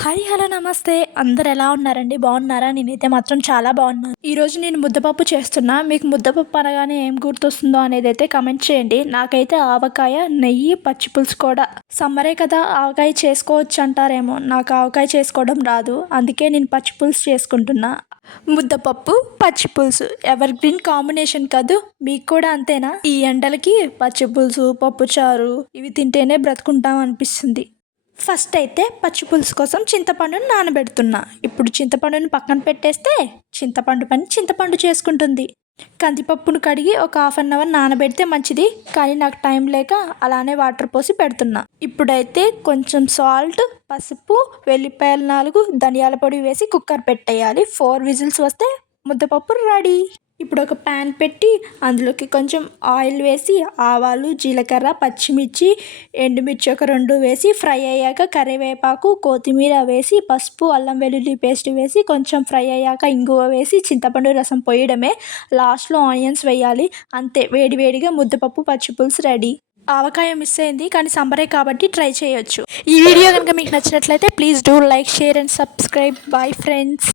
Hi hello నమస్తే అందరు ఎలా ఉన్నారండి బాగున్నారా నేనైతే మాత్రం చాలా బాగున్నాను. ఈరోజు నేను ముద్దపప్పు చేస్తున్నా. మీకు ముద్దపప్పు అనగానే ఏం గుర్తొస్తుందో అనేది అయితే కమెంట్ చేయండి. నాకైతే ఆవకాయ నెయ్యి పచ్చి పులుసు కూడా. సమ్మరే కదా ఆవకాయ చేసుకోవచ్చు అంటారేమో, నాకు ఆవకాయ చేసుకోవడం రాదు, అందుకే నేను పచ్చి పులుసు చేసుకుంటున్నా. ముద్దపప్పు పచ్చి పులుసు ఎవర్ గ్రీన్ కాంబినేషన్ కాదు, మీకు కూడా అంతేనా? ఈ ఎండలకి పచ్చి పులుసు పప్పుచారు ఇవి తింటేనే బ్రతుకుంటాం అనిపిస్తుంది. ఫస్ట్ అయితే పచ్చి పులుసు కోసం చింతపండుని నానబెడుతున్నా. ఇప్పుడు చింతపండుని పక్కన పెట్టేస్తే చింతపండు పని చింతపండు చేసుకుంటుంది. కందిపప్పును కడిగి ఒక హాఫ్ అన్ అవర్ నానబెడితే మంచిది, కానీ నాకు టైం లేక అలానే వాటర్ పోసి పెడుతున్నా. ఇప్పుడైతే కొంచెం సాల్ట్, పసుపు, వెల్లిపాయలు 4, ధనియాల పొడి వేసి కుక్కర్ పెట్టేయాలి. 4 విజిల్స్ వస్తే ముద్దపప్పు రెడీ. ఇప్పుడు ఒక ప్యాన్ పెట్టి అందులోకి కొంచెం ఆయిల్ వేసి ఆవాలు, జీలకర్ర, పచ్చిమిర్చి, ఎండుమిర్చి ఒక 2 వేసి ఫ్రై అయ్యాక కరివేపాకు, కొత్తిమీర వేసి పసుపు, అల్లం వెల్లుల్లి పేస్ట్ వేసి కొంచెం ఫ్రై అయ్యాక ఇంగువ వేసి చింతపండు రసం పోయడమే. లాస్ట్లో ఆనియన్స్ వేయాలి. అంతే, వేడివేడిగా ముద్దపప్పు పచ్చి పులుసు రెడీ. ఆవకాయ మిస్ అయింది కానీ సంబరే కాబట్టి ట్రై చేయొచ్చు. ఈ వీడియో కనుక మీకు నచ్చినట్లయితే please do like, share and subscribe. Bye friends.